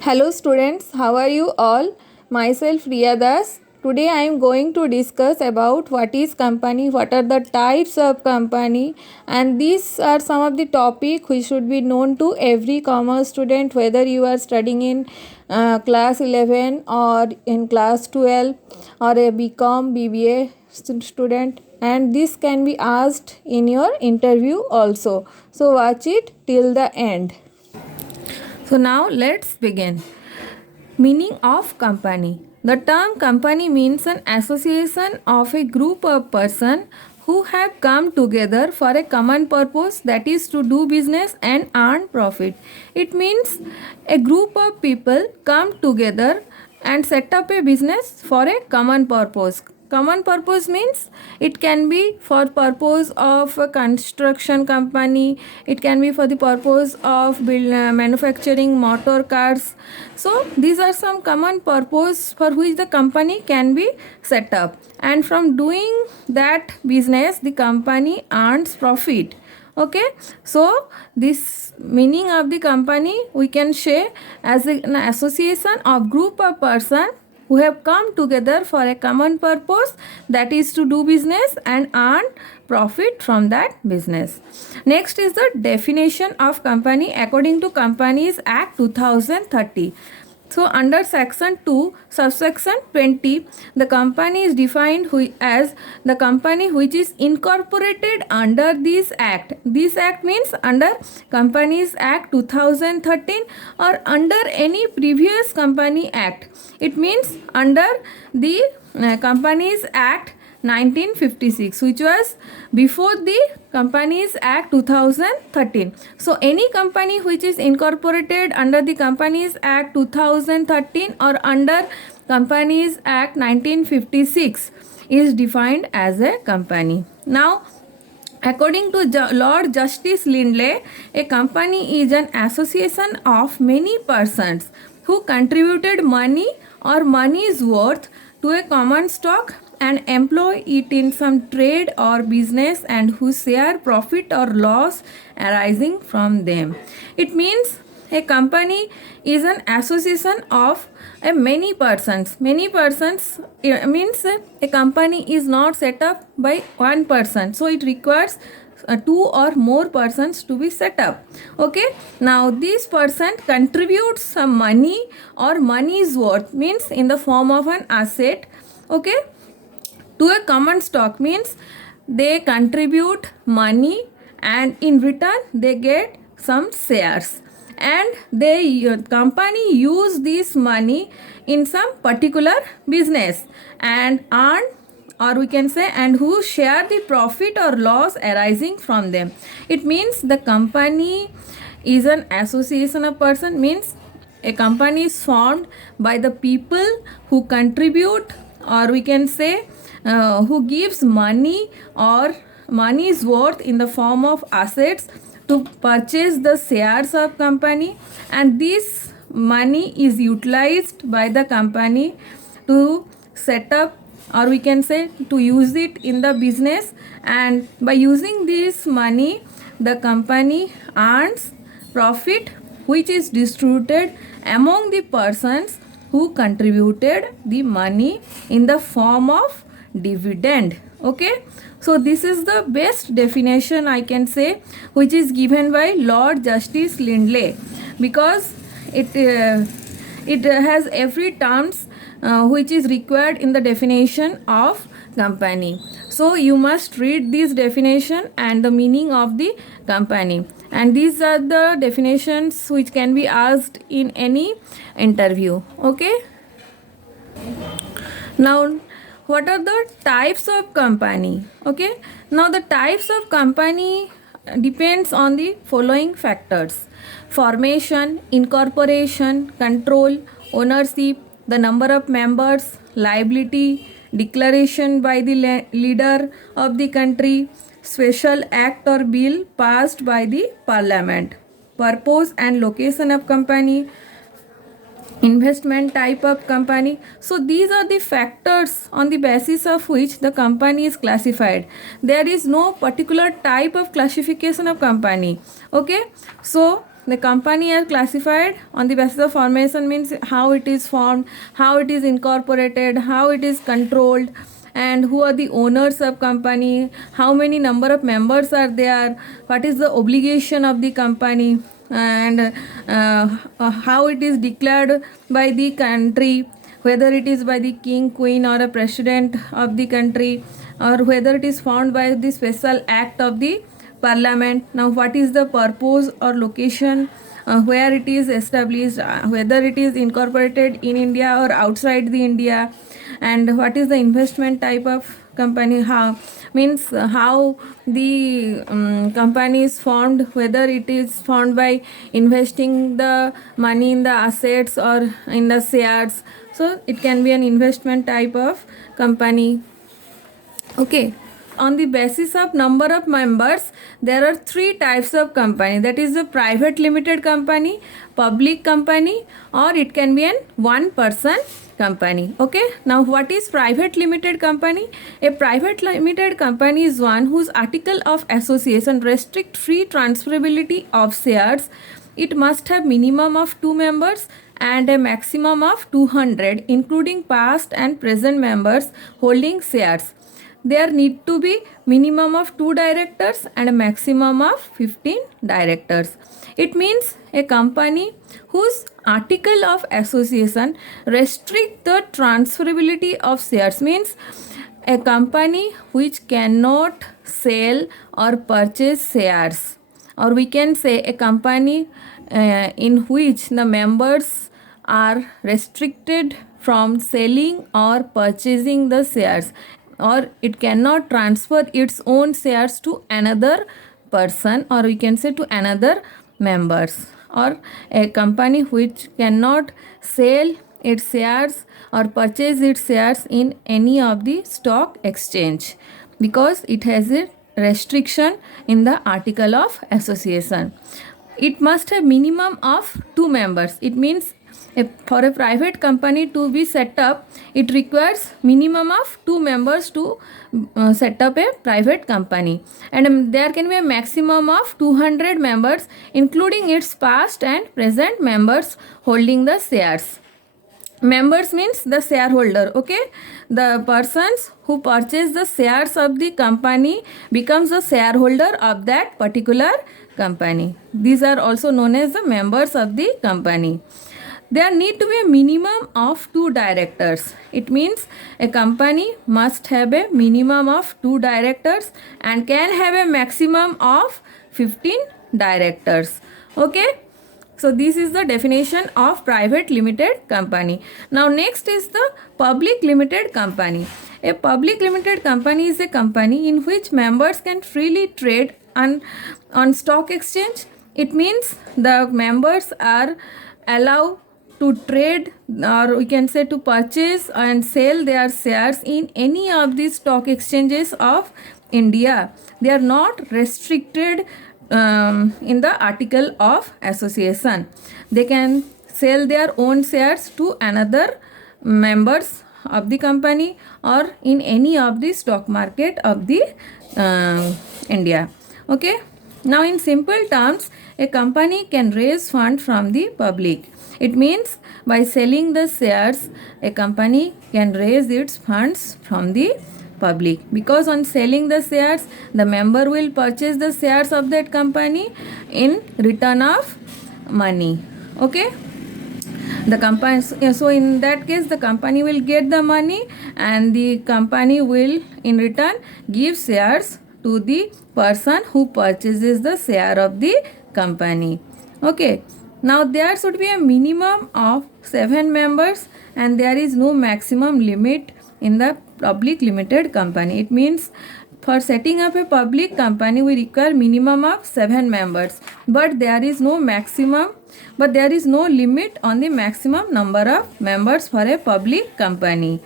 Hello students, how are you all? Myself Riya Das. Today I am going to discuss about what is company, what are the types of company, and these are some of the topic which should be known to every commerce student, whether you are studying in class 11 or in class 12 or a bcom BBA student, and this can be asked in your interview also. So watch it till the end. So now let's begin. Meaning of company. The term company means an association of a group of persons who have come together for a common purpose, that is to do business and earn profit. It means a group of people come together and set up a business for a common purpose. Common purpose means it can be for purpose of a construction company, it can be for the purpose of manufacturing motor cars. So these are some common purpose for which the company can be set up, and from doing that business the company earns profit. Okay, so this meaning of the company we can say as an association of group of person who have come together for a common purpose, that is to do business and earn profit from that business. Next is the definition of company according to Companies Act 2030. So under section 2 subsection 20, the company is defined as the company which is incorporated under this act. This act means under Companies Act 2013 or under any previous company act. It means under the Companies Act 1956, which was before the Companies Act 2013. So any company which is incorporated under the Companies Act 2013 or under Companies Act 1956 is defined as a company. Now, according to Lord Justice Lindley, a company is an association of many persons who contributed money or money's worth to a common stock and employ it in some trade or business and who share profit or loss arising from them. It means a company is an association of many persons. Many persons means a company is not set up by one person. So it requires two or more persons to be set up. Okay, now this person contributes some money or money's worth, means in the form of an asset, okay, to a common stock, means they contribute money and in return they get some shares, and the company use this money in some particular business and earn, or we can say, and who share the profit or loss arising from them. It means the company is an association of person, means a company is formed by the people who contribute, or we can say who gives money or money's worth in the form of assets to purchase the shares of company, and this money is utilized by the company to set up, or we can say to use it in the business, and by using this money the company earns profit which is distributed among the persons who contributed the money in the form of dividend. Okay, so this is the best definition I can say, which is given by Lord Justice Lindley, because it has every terms which is required in the definition of company. So you must read this definition and the meaning of the company, and these are the definitions which can be asked in any interview. Okay, now what are the types of company? Okay, now the types of company depends on the following factors: formation, incorporation, control, ownership, the number of members, liability, declaration by the leader of the country, special act or bill passed by the parliament, purpose and location of company, investment type of company. So these are the factors on the basis of which the company is classified. There is no particular type of classification of company. Okay, so the company are classified on the basis of formation, means how it is formed, how it is incorporated, how it is controlled, and who are the owners of company, how many number of members are there, what is the obligation of the company, and how it is declared by the country, whether it is by the king, queen, or a president of the country, or whether it is formed by the special act of the parliament. Now what is the purpose or location, where it is established, whether it is incorporated in India or outside the India, and what is the investment type of company, how means how the company is formed, whether it is formed by investing the money in the assets or in the shares. So it can be an investment type of company. Okay, on the basis of number of members, there are three types of company, that is the private limited company, public company, or it can be an one person company. Okay, now what is private limited company? A private limited company is one whose article of association restrict free transferability of shares. It must have minimum of 2 members and a maximum of 200, including past and present members holding shares. There need to be minimum of 2 directors and a maximum of 15 directors. It means a company whose article of association restrict the transferability of shares, means a company which cannot sell or purchase shares, or we can say a company in which the members are restricted from selling or purchasing the shares, or it cannot transfer its own shares to another person, or we can say to another members, or a company which cannot sell its shares or purchase its shares in any of the stock exchange, because it has a restriction in the article of association. It must have minimum of 2 members. It means for a private company to be set up, it requires minimum of 2 members to set up a private company, and there can be a maximum of 200 members, including its past and present members holding the shares. Members means the shareholder. Okay, the persons who purchase the shares of the company becomes the shareholder of that particular company. These are also known as the members of the company. There need to be a minimum of 2 directors. It means a company must have a minimum of 2 directors and can have a maximum of 15 directors. Okay, so this is the definition of private limited company. Now next is the public limited company. A public limited company is a company in which members can freely trade on stock exchange. It means the members are allowed to trade, or we can say to purchase and sell their shares in any of the stock exchanges of India. They are not restricted in the article of association. They can sell their own shares to another members of the company or in any of the stock market of the India. Okay, now in simple terms, a company can raise fund from the public. It means by selling the shares, a company can raise its funds from the public, because on selling the shares, the member will purchase the shares of that company in return of money. Okay, the company, so in that case the company will get the money, and the company will in return give shares to the person who purchases the share of the company. Okay, now there should be a minimum of 7 members and there is no maximum limit in the public limited company. It means for setting up a public company we require minimum of 7 members, but there is no maximum, but there is no limit on the maximum number of members for a public company.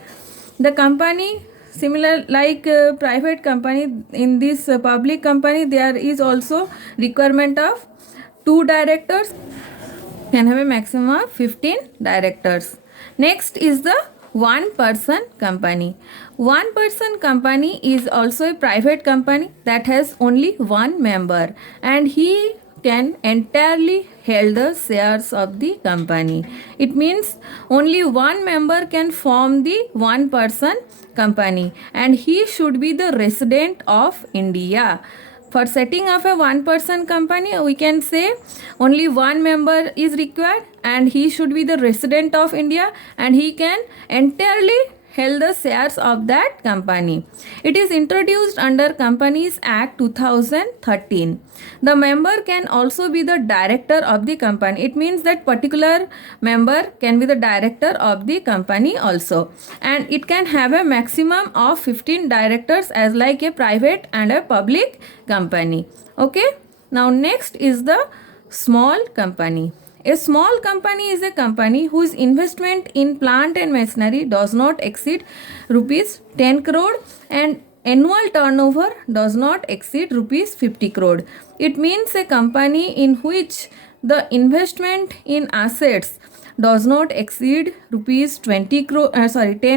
The company, similar like private company, in this public company there is also requirement of 2 directors, can have a maximum of 15 directors. Next is the one person company. One person company is also a private company that has only one member, and he can entirely hold the shares of the company. It means only one member can form the one person company, and he should be the resident of India. For setting up a one person company, we can say only one member is required, and he should be the resident of India, and he can entirely held the shares of that company. It is introduced under Companies Act 2013. The member can also be the director of the company. It means that particular member can be the director of the company also, and it can have a maximum of 15 directors as like a private and a public company. Okay, now next is the small company. A small company is a company whose investment in plant and machinery does not exceed rupees 10 crore and annual turnover does not exceed rupees 50 crore. It means a company in which the investment in assets does not exceed rupees 10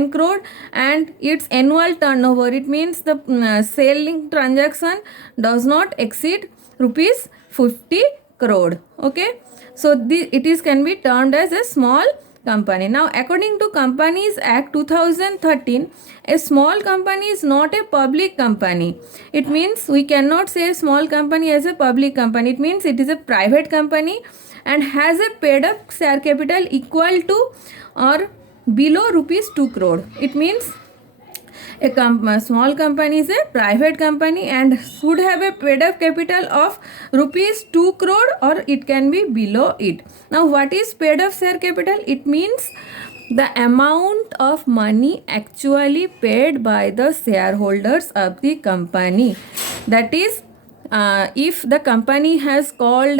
crore, and its annual turnover, it means the selling transaction does not exceed rupees 50 crore. Okay, so it is can be termed as a small company. Now according to Companies Act 2013, a small company is not a public company. It means we cannot say a small company as a public company. It means it is a private company and has a paid up share capital equal to or below rupees 2 crore. It means a small company is a private company and should have a paid up capital of rupees 2 crore or it can be below it. Now what is paid up share capital? It means the amount of money actually paid by the shareholders of the company. That is, if the company has called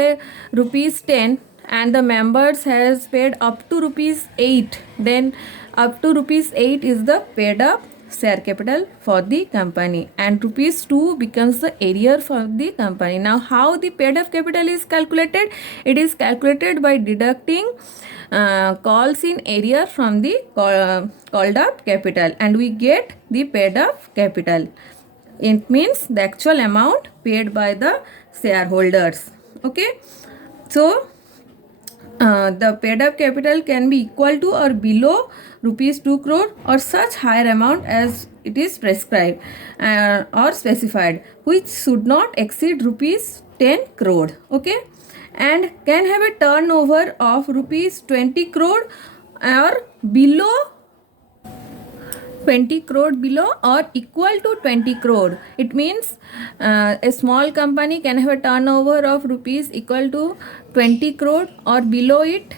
rupees 10 and the members has paid up to rupees 8, then up to rupees 8 is the paid up share capital for the company, and rupees 2 becomes the arrear for the company. Now how the paid up capital is calculated? It is calculated by deducting calls in arrear from the called up capital, and we get the paid up capital. It means the actual amount paid by the shareholders. Okay, so the paid up capital can be equal to or below rupees 2 crore or such higher amount as it is prescribed or specified, which should not exceed rupees 10 crore. Okay, and can have a turnover of rupees 20 crore or below 20 crore below or equal to 20 crore. It means a small company can have a turnover of rupees equal to 20 crore or below it.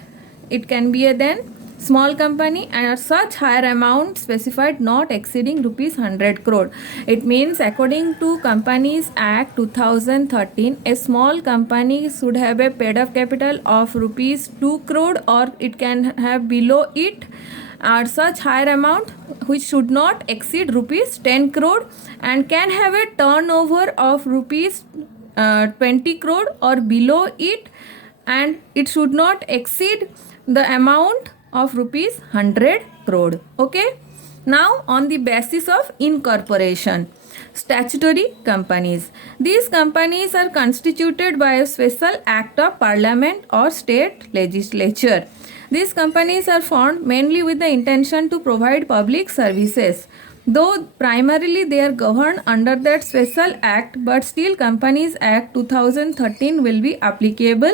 It can be a then small company and such higher amount specified not exceeding rupees 100 crore. It means according to Companies Act 2013, a small company should have a paid up capital of rupees 2 crore or it can have below it are such higher amount which should not exceed rupees 10 crore and can have a turnover of rupees 20 crore or below it, and it should not exceed the amount of rupees 100 crore. Okay, now on the basis of incorporation, statutory companies. These companies are constituted by a special act of parliament or state legislature. These companies are formed mainly with the intention to provide public services. Though primarily they are governed under that special act, but still Companies Act 2013 will be applicable.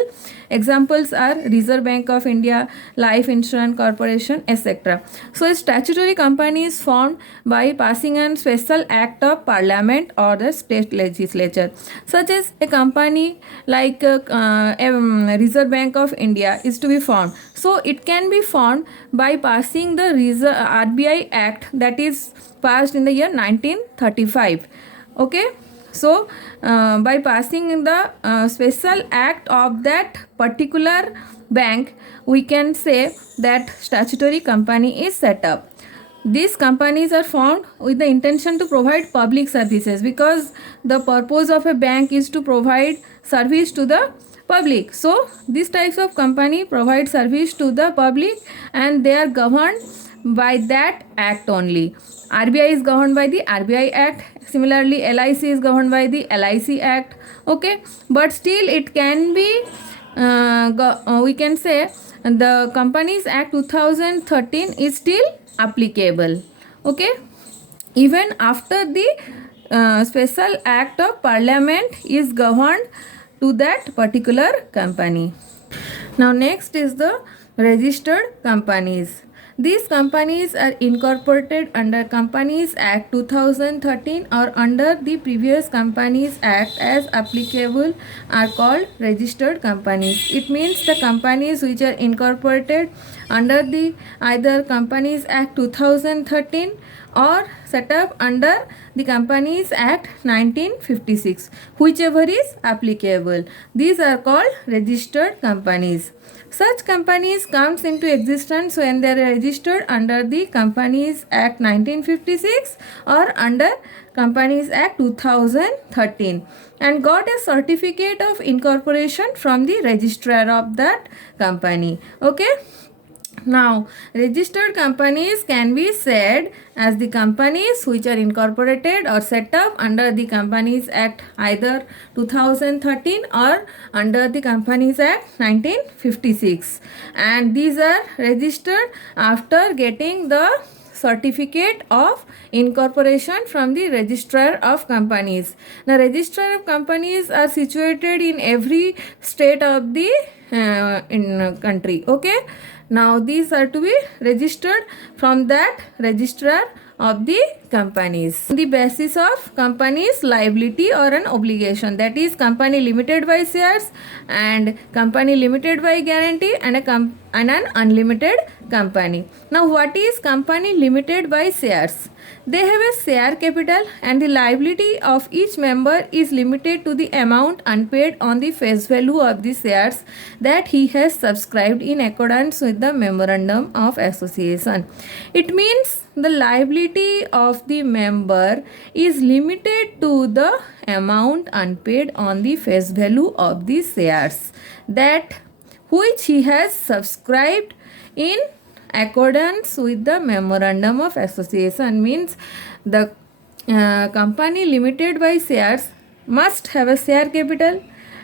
Examples are Reserve Bank of India, Life Insurance Corporation, etc. So a statutory company is formed by passing a special act of parliament or the state legislature, such as a company like Reserve Bank of India is to be formed. So it can be formed by passing the RBI Act that is passed in the year 1935. Okay, so by passing the special act of that particular bank, we can say that statutory company is set up. These companies are formed with the intention to provide public services, because the purpose of a bank is to provide service to the public. So these types of company provide service to the public and they are governed by that act only. RBI is governed by the RBI Act. Similarly, LIC is governed by the LIC Act. Okay, but still it can be we can say the Companies Act 2013 is still applicable. Okay, even after the special act of parliament is governed to that particular company. Now next is the registered companies. These companies are incorporated under Companies Act 2013 or under the previous Companies Act as applicable are called registered companies. It means the companies which are incorporated under the either Companies Act 2013 or set up under the Companies Act 1956, whichever is applicable. These are called registered companies. Such companies comes into existence when they are registered under the Companies Act 1956 or under Companies Act 2013 and got a certificate of incorporation from the registrar of that company. Okay. Now, registered companies can be said as the companies which are incorporated or set up under the Companies Act either 2013 or under the Companies Act 1956, and these are registered after getting the certificate of incorporation from the registrar of companies. The registrar of companies are situated in every state of the country. Okay. Now these are to be registered from that registrar of the companies. The basis of company's liability or an obligation, that is company limited by shares and company limited by guarantee and an unlimited company. Now what is company limited by shares? They have a share capital and the liability of each member is limited to the amount unpaid on the face value of the shares that he has subscribed in accordance with the memorandum of association. It means the liability of the member is limited to the amount unpaid on the face value of the shares that which he has subscribed in accordance with the memorandum of association. Means the company limited by shares must have a share capital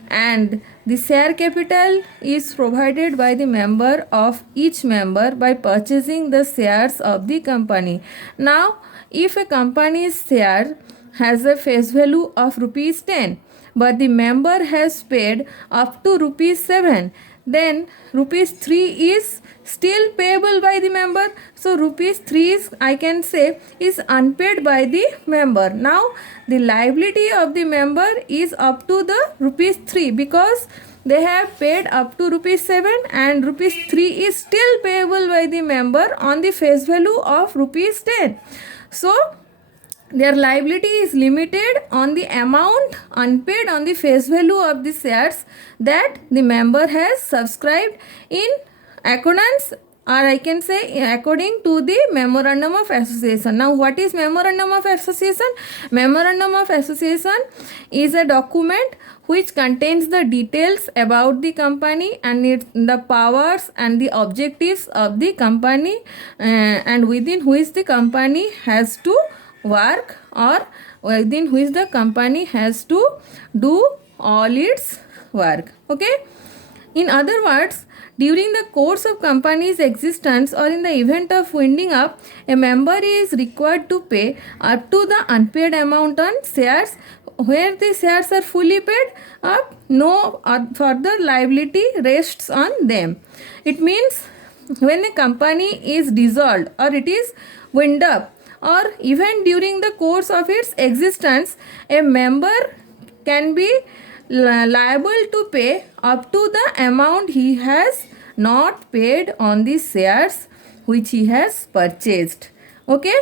and the share capital is provided by the member of each member by purchasing the shares of the company. Now if a company's share has a face value of rupees 10 but the member has paid up to rupees 7, then rupees 3 is still payable by the member. So rupees 3 is, I can say, is unpaid by the member. Now the liability of the member is up to the rupees 3 because they have paid up to rupees 7 and rupees 3 is still payable by the member on the face value of rupees 10. So their liability is limited on the amount unpaid on the face value of the shares that the member has subscribed in accordance, or I can say according to the memorandum of association. Now what is memorandum of association? Memorandum of association is a document which contains the details about the company and the powers and the objectives of the company and within which the company has to work or within which the company has to do all its work. Okay. In other words, during the course of company's existence or in the event of winding up, a member is required to pay up to the unpaid amount on shares. Where the shares are fully paid up, no further liability rests on them. It means when a company is dissolved or it is wind up, or even during the course of its existence, a member can be liable to pay up to the amount he has not paid on the shares which he has purchased. Okay.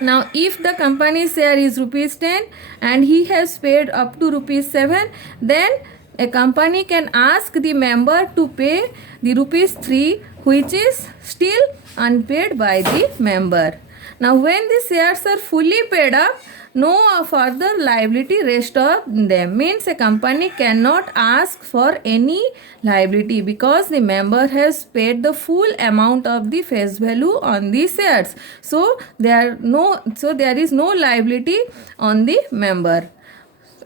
Now if the company share is rupees 10 and he has paid up to rupees 7, then a company can ask the member to pay the rupees 3 which is still unpaid by the member. Now when the shares are fully paid up, no further liability rests on them. Means a company cannot ask for any liability because the member has paid the full amount of the face value on the shares. So there is no liability on the member.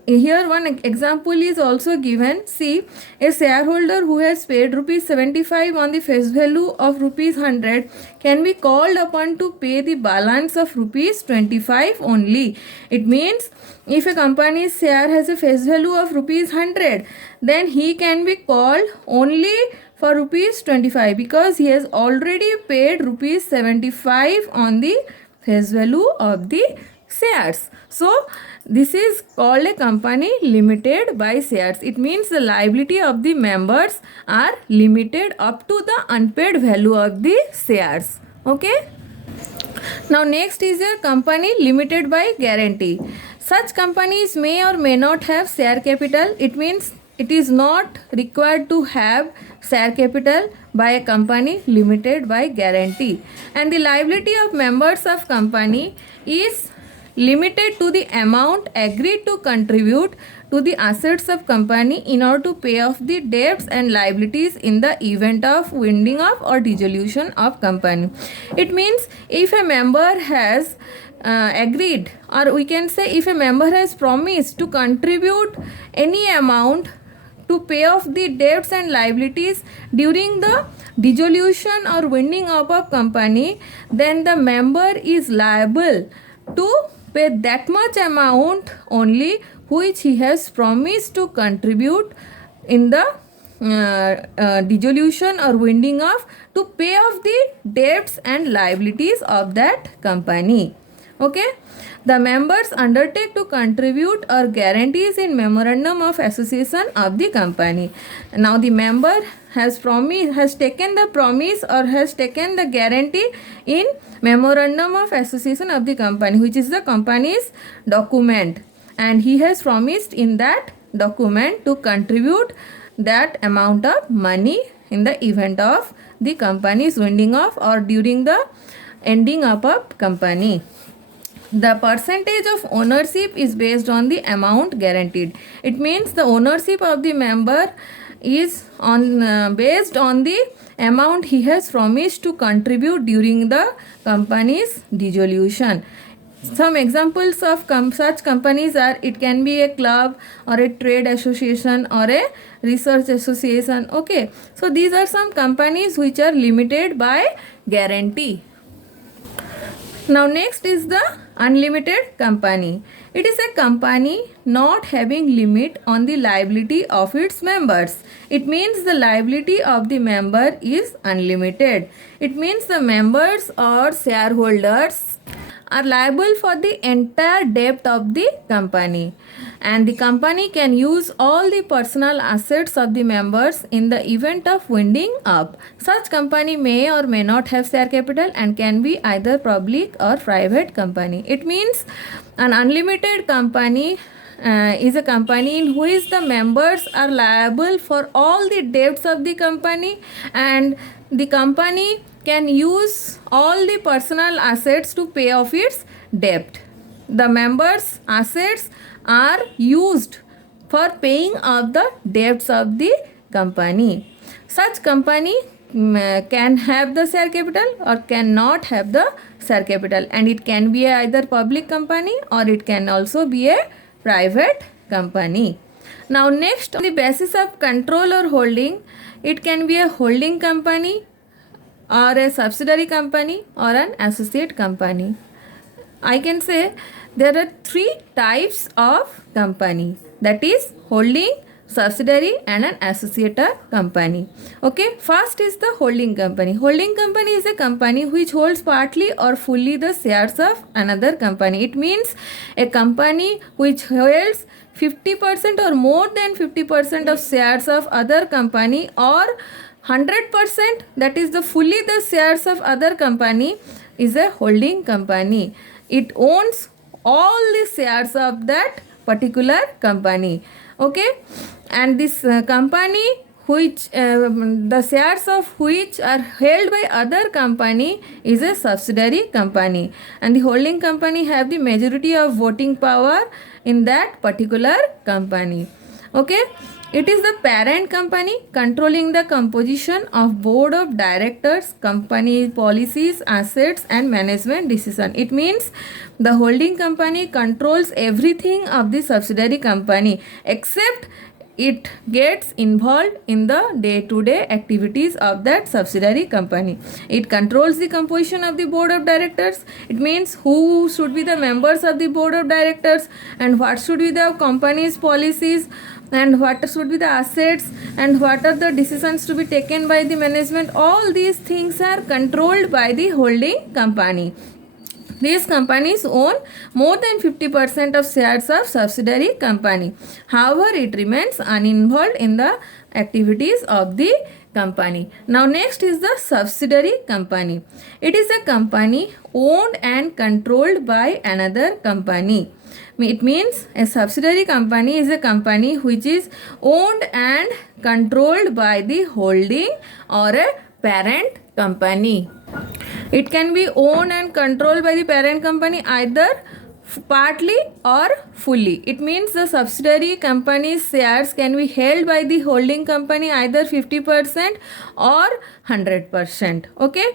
Here one example is also given. See, a shareholder who has paid rupees 75 on the face value of rupees 100 can be called upon to pay the balance of rupees 25 only. It means if a company's share has a face value of rupees 100, then he can be called only for rupees 25 because he has already paid rupees 75 on the face value of the shares. So this is called a company limited by shares. It means the liability of the members are limited up to the unpaid value of the shares. Okay. Now next is a company limited by guarantee. Such companies may or may not have share capital. It means it is not required to have share capital by a company limited by guarantee. And the liability of members of company is limited to the amount agreed to contribute to the assets of company in order to pay off the debts and liabilities in the event of winding up or dissolution of company. It means if a member has agreed, or we can say if a member has promised to contribute any amount to pay off the debts and liabilities during the dissolution or winding up of company, then the member is liable to pay that much amount only which he has promised to contribute in the dissolution or winding off to pay off the debts and liabilities of that company. Okay. The members undertake to contribute or guarantees in memorandum of association of the company. Now the member has taken the promise or has taken the guarantee in memorandum of association of the company, which is the company's document, and he has promised in that document to contribute that amount of money in the event of the company's winding off or during the ending up of company. The percentage of ownership is based on the amount guaranteed. It means the ownership of the member is based on the amount he has promised to contribute during the company's dissolution. Some examples of such companies are, it can be a club or a trade association or a research association. Okay, so these are some companies which are limited by guarantee. Now next is the unlimited company. It is a company not having limit on the liability of its members. It means the liability of the member is unlimited. It means the members or shareholders are liable for the entire debt of the company, and the company can use all the personal assets of the members in the event of winding up. Such company may or may not have share capital and can be either public or private company. It means an unlimited company is a company in which the members are liable for all the debts of the company, and the company can use all the personal assets to pay off its debt. The members' assets are used for paying off the debts of the company. Such company can have the share capital or cannot have the share capital, and it can be either public company or it can also be a private company. Now next, on the basis of control or holding, it can be a holding company or a subsidiary company or an associate company. I can say there are three types of company, that is holding, subsidiary and an associate company. Okay, first is the holding company. Holding company is a company which holds partly or fully the shares of another company. It means a company which holds 50% or more than 50% of shares of other company, or 100%, that is the fully the shares of other company, is a holding company. It owns all the shares of that particular company. Okay, and this company which the shares of which are held by other company is a subsidiary company, and the holding company have the majority of voting power in that particular company. Okay, it is the parent company controlling the composition of board of directors, company policies, assets and management decision. It means the holding company controls everything of the subsidiary company except it gets involved in the day-to-day activities of that subsidiary company. It controls the composition of the board of directors. It means who should be the members of the board of directors and what should be the company's policies and what should be the assets and what are the decisions to be taken by the management. All these things are controlled by the holding company. These companies own more than 50% of shares of subsidiary company. However, it remains uninvolved in the activities of the company. Now next is the subsidiary company. It is a company owned and controlled by another company. It means a subsidiary company is a company which is owned and controlled by the holding or a parent company. It can be owned and controlled by the parent company either partly or fully. It means the subsidiary company's shares can be held by the holding company either 50% or 100%. Okay.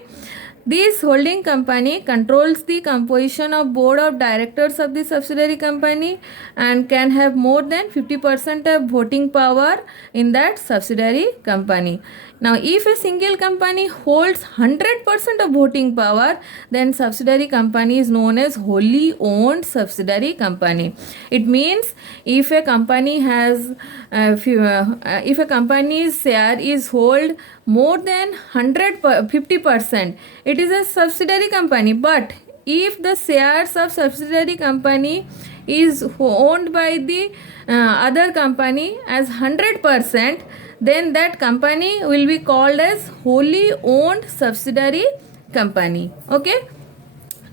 This holding company controls the composition of board of directors of the subsidiary company and can have more than 50% of voting power in that subsidiary company. Now, if a single company holds 100% of voting power, then subsidiary company is known as wholly owned subsidiary company. It means if a company has, if a company's share is hold more than 50%, it is a subsidiary company. But if the shares of subsidiary company is owned by the other company as 100%, then that company will be called as wholly owned subsidiary company. Okay.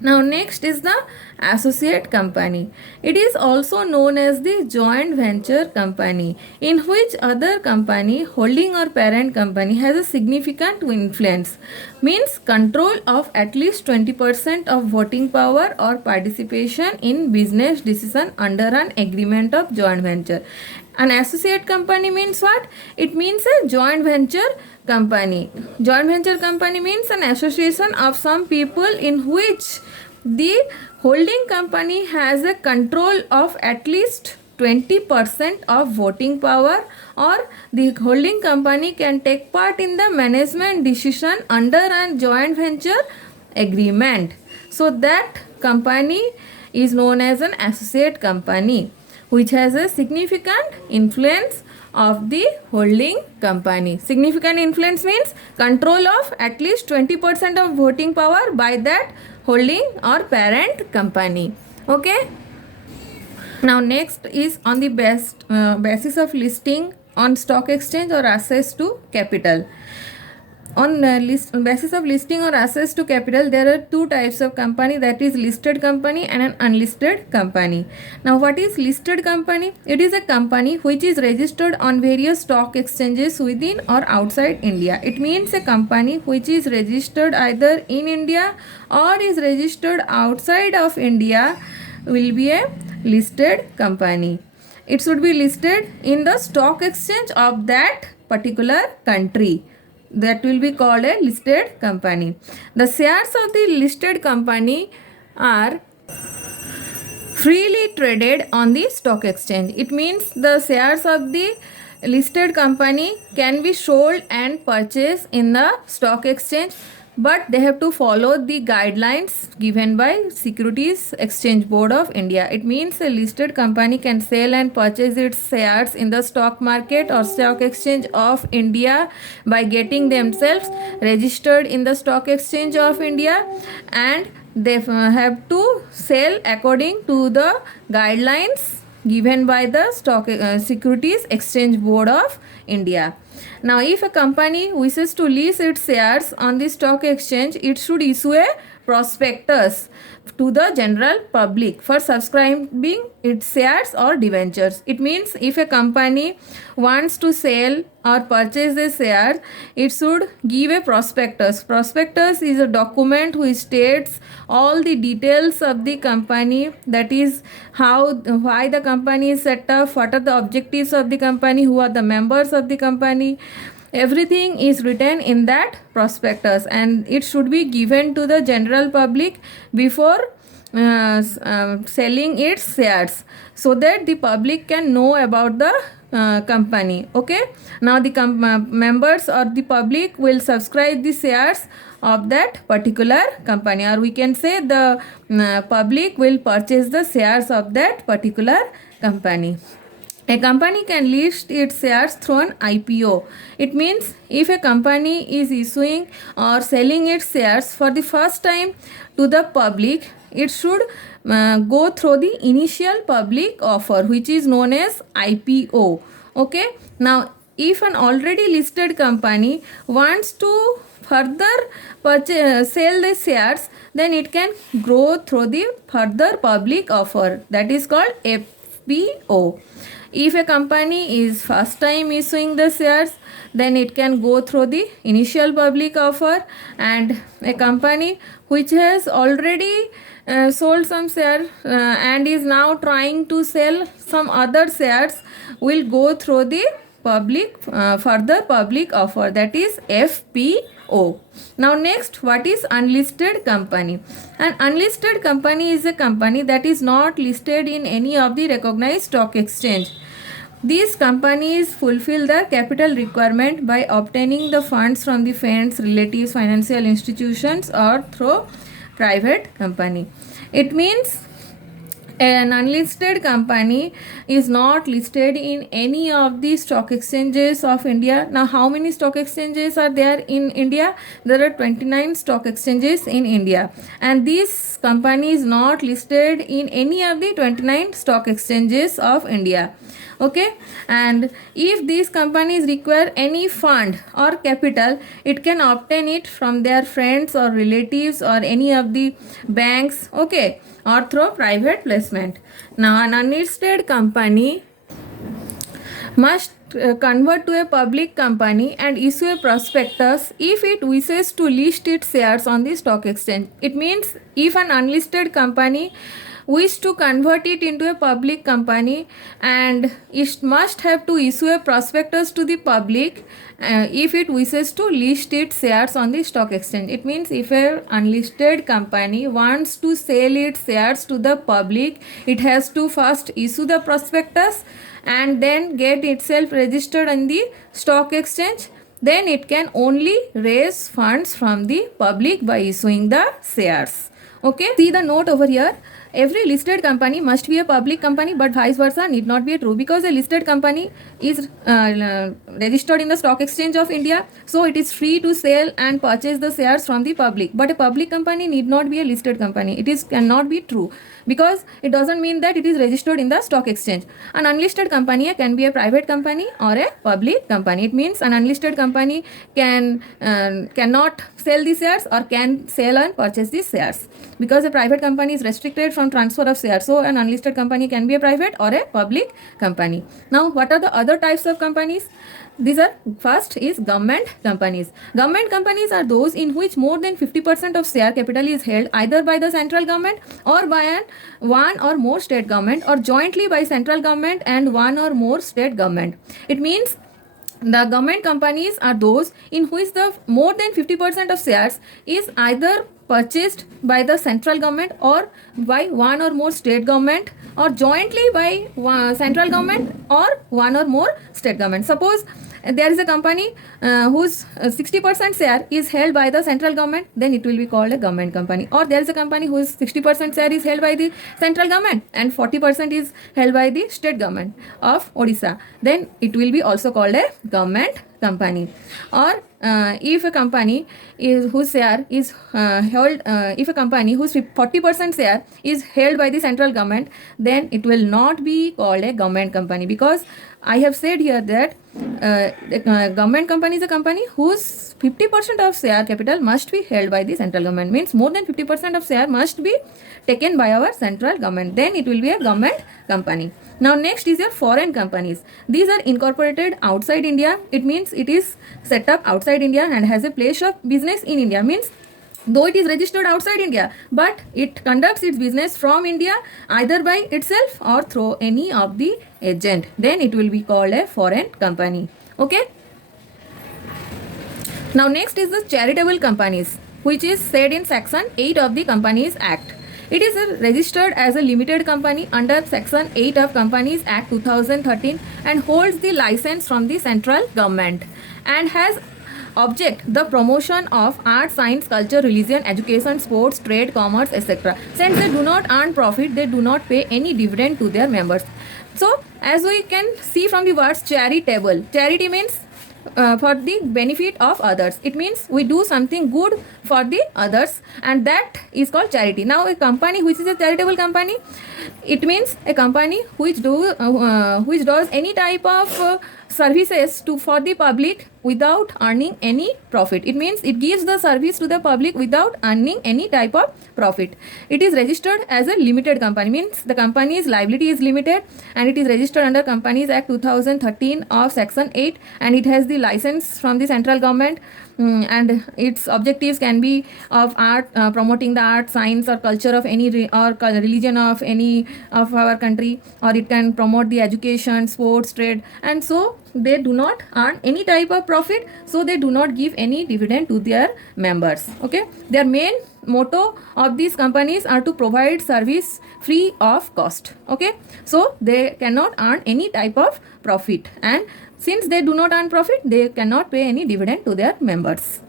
Now next is the associate company. It is also known as the joint venture company, in which other company, holding or parent company has a significant influence, means control of at least 20% of voting power or participation in business decision under an agreement of joint venture. An associate company means what? It means a joint venture company. Joint venture company means an association of some people in which the holding company has a control of at least 20% of voting power, or the holding company can take part in the management decision under a joint venture agreement. So that company is known as an associate company, which has a significant influence of the holding company. Significant influence means control of at least 20% of voting power by that holding or parent company. Okay. Now next is on the basis of listing on stock exchange or access to capital. On basis of listing or access to capital, there are two types of company, that is listed company and an unlisted company. Now what is listed company? It is a company which is registered on various stock exchanges within or outside India. It means a company which is registered either in India or is registered outside of India will be a listed company. It should be listed in the stock exchange of that particular country. That will be called a listed company. The shares of the listed company are freely traded on the stock exchange. It means the shares of the listed company can be sold and purchased in the stock exchange, but they have to follow the guidelines given by Securities Exchange Board of India. It means a listed company can sell and purchase its shares in the stock market or stock exchange of India by getting themselves registered in the stock exchange of India, and they have to sell according to the guidelines given by the Securities Exchange Board of India. Now, if a company wishes to list its shares on the stock exchange, it should issue a prospectus to the general public for subscribing its shares or debentures. It means if a company wants to sell or purchase the share, it should give a prospectus. Prospectus is a document which states all the details of the company, that is why the company is set up, what are the objectives of the company, who are the members of the company. Everything is written in that prospectus, and it should be given to the general public before selling its shares, so that the public can know about the company. Okay, now the members or the public will subscribe the shares of that particular company, or we can say the public will purchase the shares of that particular company. A company can list its shares through an IPO. It means if a company is issuing or selling its shares for the first time to the public, it should go through the initial public offer, which is known as IPO. Okay. Now, if an already listed company wants to further sell the shares, then it can go through the further public offer, that is called FPO. If a company is first time issuing the shares, then it can go through the initial public offer, and a company which has already sold some share and is now trying to sell some other shares will go through the further public offer, that is FPO. Now next, what is unlisted company? An unlisted company is a company that is not listed in any of the recognized stock exchange. These companies fulfill the capital requirement by obtaining the funds from the friends, relatives, financial institutions, or through private company. It means an unlisted company is not listed in any of the stock exchanges of India. Now, how many stock exchanges are there in India? There are 29 stock exchanges in India, and this company is not listed in any of the 29 stock exchanges of India. Okay, and if these companies require any fund or capital, it can obtain it from their friends or relatives or any of the banks, okay, or through private placement. Now, an unlisted company must convert to a public company and issue a prospectus if it wishes to list its shares on the stock exchange. It means if an unlisted company wish to convert it into a public company, and it must have to issue a prospectus to the public if it wishes to list its shares on the stock exchange. It means if an unlisted company wants to sell its shares to the public, it has to first issue the prospectus and then get itself registered on the stock exchange. Then it can only raise funds from the public by issuing the shares. Okay, see the note over here. Every listed company must be a public company, but vice versa need not be true, because a listed company is registered in the stock exchange of India, so it is free to sell and purchase the shares from the public. But a public company need not be a listed company. It cannot be true, because it doesn't mean that it is registered in the stock exchange. An unlisted company can be a private company or a public company. It means an unlisted company cannot sell the shares or can sell and purchase the shares, because a private company is restricted from transfer of shares. So an unlisted company can be a private or a public company. Now, what are the other types of companies? These are, first is government companies. Government companies are those in which more than 50% of share capital is held either by the central government or by one or more state government, or jointly by central government and one or more state government. It means the government companies are those in which the more than 50% of shares is either purchased by the central government or by one or more state government, or jointly by central government or one or more state government. Suppose there is a company whose 60% share is held by the central government, then it will be called a government company. Or there is a company whose 60% share is held by the central government and 40% is held by the state government of Odisha, then it will be also called a government company. Or if a company is whose share is held, if a company whose 40% share is held by the central government, then it will not be called a government company, because I have said here that government company is a company whose 50% of share capital must be held by the central government. Means more than 50% of share must be taken by our central government. Then it will be a government company. Now next is your foreign companies. These are incorporated outside India. It means it is set up outside India and has a place of business in India. Means though it is registered outside India, but it conducts its business from India either by itself or through any of the agent. Then it will be called a foreign company. Okay. Now next is the charitable companies, which is said in section 8 of the Companies Act. It is registered as a limited company under section 8 of Companies Act 2013 and holds the license from the central government and has object the promotion of art, science, culture, religion, education, sports, trade, commerce, etc. Since they do not earn profit, they do not pay any dividend to their members. So as we can see from the words charitable, charity means for the benefit of others. It means we do something good for the others, and that is called charity. Now a company which is a charitable company, it means a company which does any type of services for the public without earning any profit. It means it gives the service to the public without earning any type of profit. It is registered as a limited company, means the company's liability is limited, and it is registered under Companies Act 2013 of section 8, and it has the license from the central government. And its objectives can be of art, promoting the art, science or culture of any religion of any of our country, or it can promote the education, sports, trade, and so they do not earn any type of profit, so they do not give any dividend to their members. Okay, their main motto of these companies are to provide service free of cost. Okay, so they cannot earn any type of profit, and since they do not earn profit, they cannot pay any dividend to their members.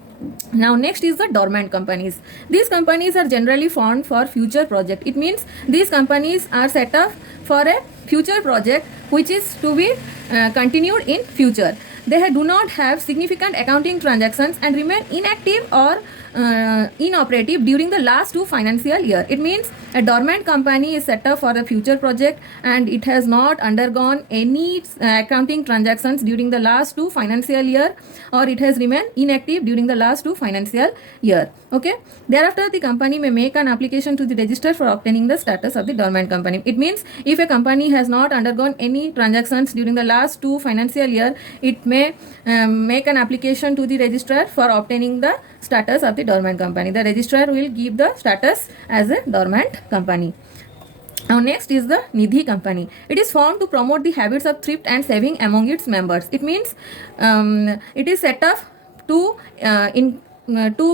Now next is the dormant companies. These companies are generally formed for future project. It means these companies are set up for a future project which is to be continued in future. They do not have significant accounting transactions and remain inactive or inoperative during the last 2 financial year. It means a dormant company is set up for a future project and it has not undergone any accounting transactions during the last 2 financial year, or it has remained inactive during the last 2 financial year. Okay, thereafter the company may make an application to the register for obtaining the status of the dormant company. It means if a company has not undergone any transactions during the last 2 financial year, it may make an application to the registrar for obtaining the status of the dormant company. The registrar will give the status as a dormant company. Now next is the Nidhi company. It is formed to promote the habits of thrift and saving among its members. It means it is set up to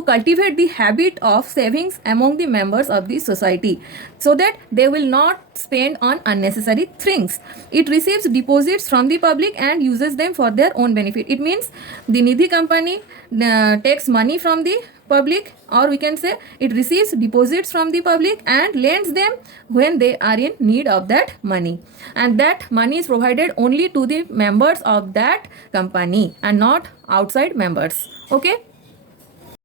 cultivate the habit of savings among the members of the society, so that they will not spend on unnecessary things. It receives deposits from the public and uses them for their own benefit. It means the Nidhi company takes money from the public, or we can say it receives deposits from the public and lends them when they are in need of that money, and that money is provided only to the members of that company and not outside members. Okay.